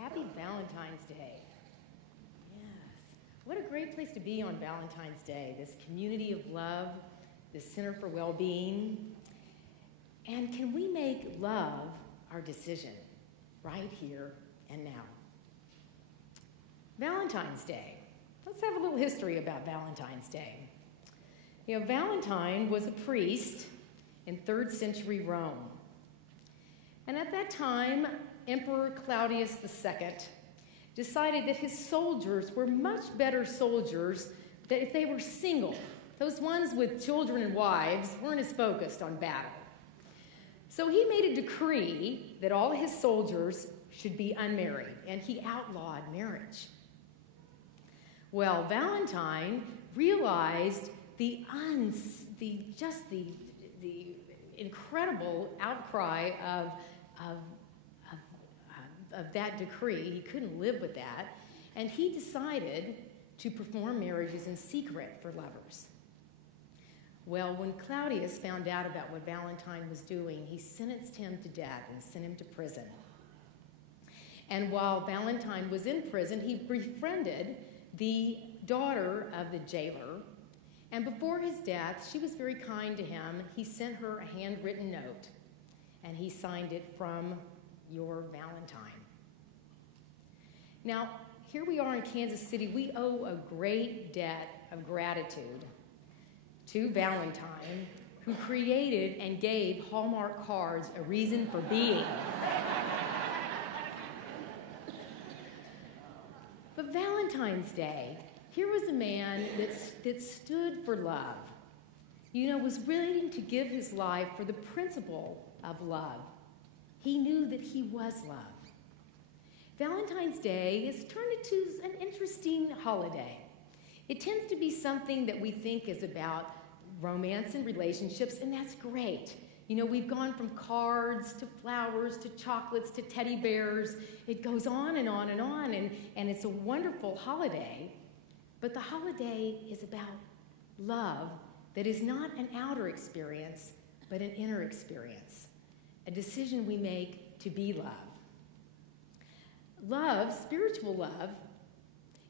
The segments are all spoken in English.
Happy Valentine's Day. Yes. What a great place to be on Valentine's Day, this community of love, this Center for Well-Being. And can we make love our decision right here and now? Valentine's Day. Let's have a little history about Valentine's Day. You know, Valentine was a priest in 3rd century Rome. And at that time, Emperor Claudius II decided that his soldiers were much better soldiers that if they were single. Those ones with children and wives weren't as focused on battle. So he made a decree that all his soldiers should be unmarried, and he outlawed marriage. Well, Valentine realized the incredible outcry of that decree. He couldn't live with that, and he decided to perform marriages in secret for lovers. Well, when Claudius found out about what Valentine was doing, he sentenced him to death and sent him to prison. And while Valentine was in prison, he befriended the daughter of the jailer, and before his death, she was very kind to him. He sent her a handwritten note, and he signed it, "From your Valentine." Now, here we are in Kansas City. We owe a great debt of gratitude to Valentine, who created and gave Hallmark cards a reason for being. But Valentine's Day, here was a man that stood for love. You know, was willing to give his life for the principle of love. He knew that he was love. Valentine's Day has turned into an interesting holiday. It tends to be something that we think is about romance and relationships, and that's great. You know, we've gone from cards to flowers to chocolates to teddy bears. It goes on and on and on, and it's a wonderful holiday. But the holiday is about love that is not an outer experience, but an inner experience, a decision we make to be love. Love, spiritual love,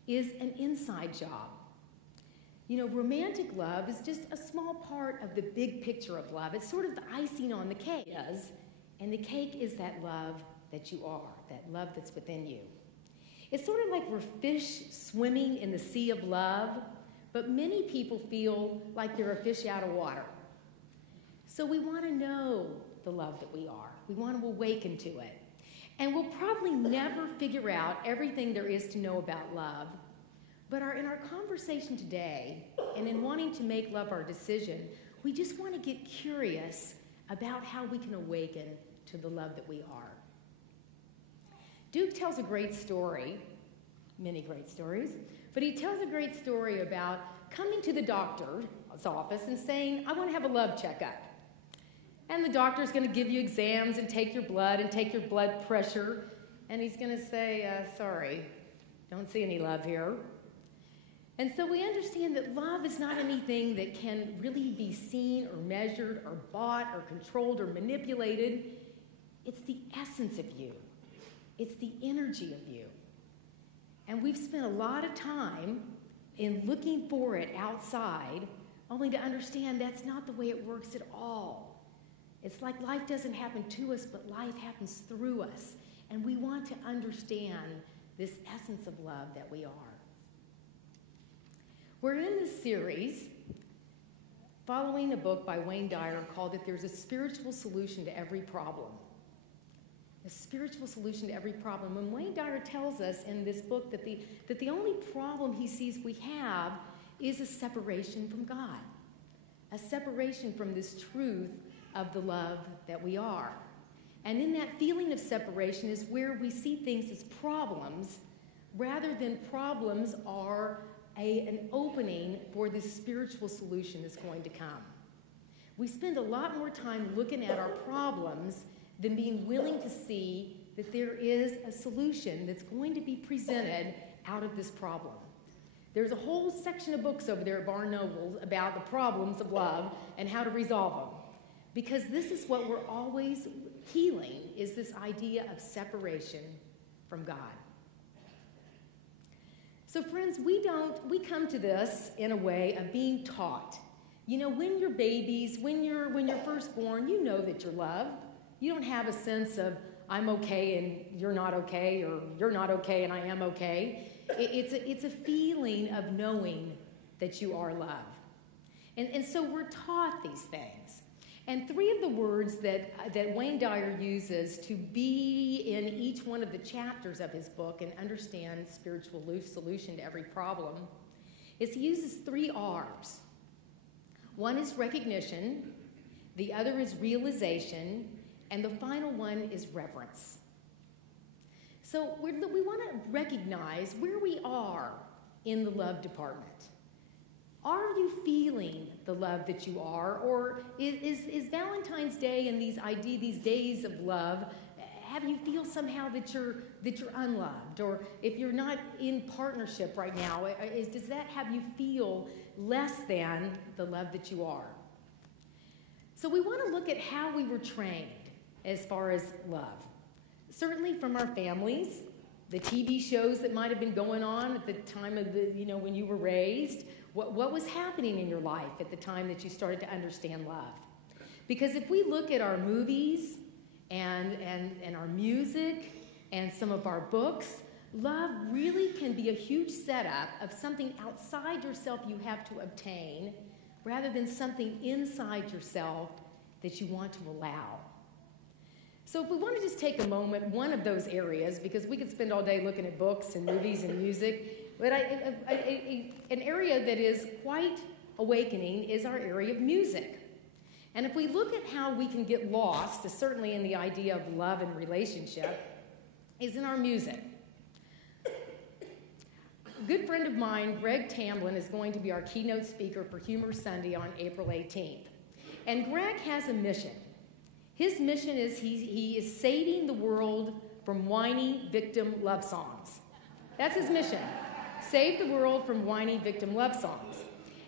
is an inside job. You know, romantic love is just a small part of the big picture of love. It's sort of the icing on the cake. And the cake is that love that you are, that love that's within you. It's sort of like we're fish swimming in the sea of love, but many people feel like they're a fish out of water. So we want to know the love that we are. We want to awaken to it. And we'll probably never figure out everything there is to know about love. But in our conversation today, and in wanting to make love our decision, we just want to get curious about how we can awaken to the love that we are. Duke tells a great story, many great stories, but he tells a great story about coming to the doctor's office and saying, "I want to have a love checkup." And the doctor's going to give you exams and take your blood and take your blood pressure, and he's going to say, "Sorry, don't see any love here." And so we understand that love is not anything that can really be seen or measured or bought or controlled or manipulated. It's the essence of you. It's the energy of you. And we've spent a lot of time in looking for it outside, only to understand that's not the way it works at all. It's like life doesn't happen to us, but life happens through us. And we want to understand this essence of love that we are. We're in this series following a book by Wayne Dyer called that there's a spiritual solution to every problem. A spiritual solution to every problem. And Wayne Dyer tells us in this book that the only problem he sees we have is a separation from God, a separation from this truth of the love that we are. And in that feeling of separation is where we see things as problems rather than problems are an opening for this spiritual solution that's going to come. We spend a lot more time looking at our problems than being willing to see that there is a solution that's going to be presented out of this problem. There's a whole section of books over there at Barnes & Noble about the problems of love and how to resolve them. Because this is what we're always healing, is this idea of separation from God. So friends, we come to this in a way of being taught. You know, when you're babies, when you're first born, you know that you're loved. You don't have a sense of, I'm okay and you're not okay, or you're not okay and I am okay. It's a feeling of knowing that you are loved. And so we're taught these things. And three of the words that Wayne Dyer uses to be in each one of the chapters of his book and understand spiritual solution to every problem is he uses 3 R's. One is recognition, the other is realization, and the final one is reverence. So we want to recognize where we are in the love department. Are you feeling the love that you are? Or is Valentine's Day and these days of love, have you feel somehow that you're unloved? Or if you're not in partnership right now, does that have you feel less than the love that you are? So we want to look at how we were trained as far as love. Certainly from our families, the TV shows that might have been going on at the time of when you were raised. What was happening in your life at the time that you started to understand love? Because if we look at our movies and our music and some of our books, love really can be a huge setup of something outside yourself you have to obtain rather than something inside yourself that you want to allow. So if we want to just take a moment, one of those areas, because we could spend all day looking at books and movies and music, but an area that is quite awakening is our area of music. And if we look at how we can get lost, certainly in the idea of love and relationship, is in our music. A good friend of mine, Greg Tamblin, is going to be our keynote speaker for Humor Sunday on April 18th. And Greg has a mission. His mission is he is saving the world from whiny victim love songs. That's his mission. Save the world from whiny victim love songs.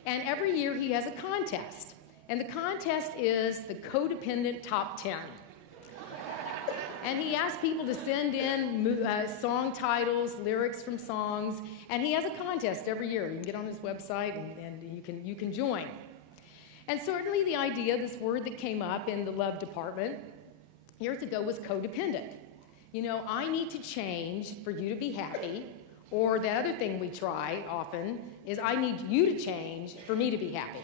And every year he has a contest. And the contest is the Codependent Top 10. And he asks people to send in song titles, lyrics from songs. And he has a contest every year. You can get on his website and you can join. And certainly the idea, this word that came up in the love department years ago was codependent. You know, I need to change for you to be happy. Or the other thing we try often is I need you to change for me to be happy.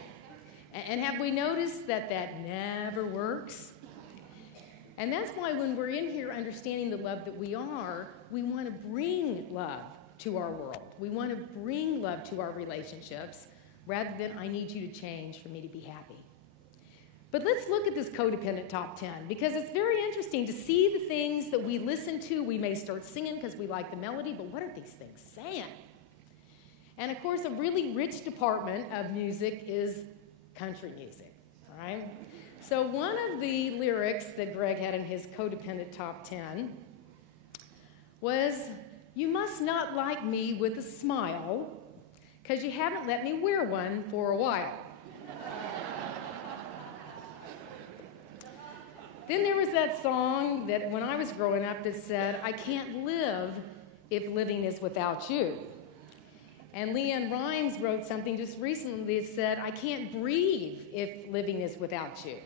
And have we noticed that never works? And that's why when we're in here understanding the love that we are, we want to bring love to our world. We want to bring love to our relationships rather than I need you to change for me to be happy. But let's look at this codependent top 10 because it's very interesting to see the things that we listen to. We may start singing because we like the melody, but what are these things saying? And of course, a really rich department of music is country music, all right? So one of the lyrics that Greg had in his codependent top 10 was, "You must not like me with a smile, because you haven't let me wear one for a while." Then there was that song that when I was growing up that said, "I can't live if living is without you." And Leanne Rimes wrote something just recently that said, "I can't breathe if living is without you."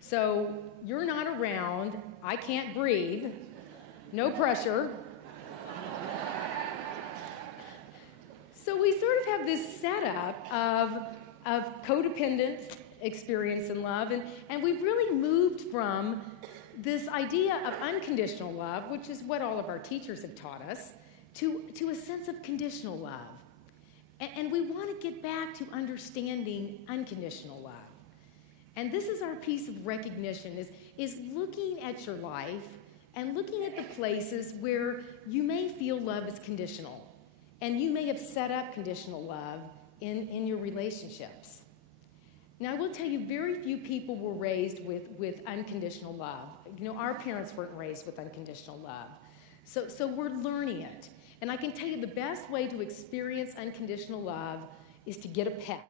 So you're not around, I can't breathe, no pressure. So we sort of have this setup of codependent experience in love, and we've really moved from this idea of unconditional love, which is what all of our teachers have taught us, to a sense of conditional love. And we want to get back to understanding unconditional love. And this is our piece of recognition, is looking at your life and looking at the places where you may feel love is conditional. And you may have set up conditional love in your relationships. Now, I will tell you, very few people were raised with unconditional love. You know, our parents weren't raised with unconditional love. So we're learning it. And I can tell you the best way to experience unconditional love is to get a pet.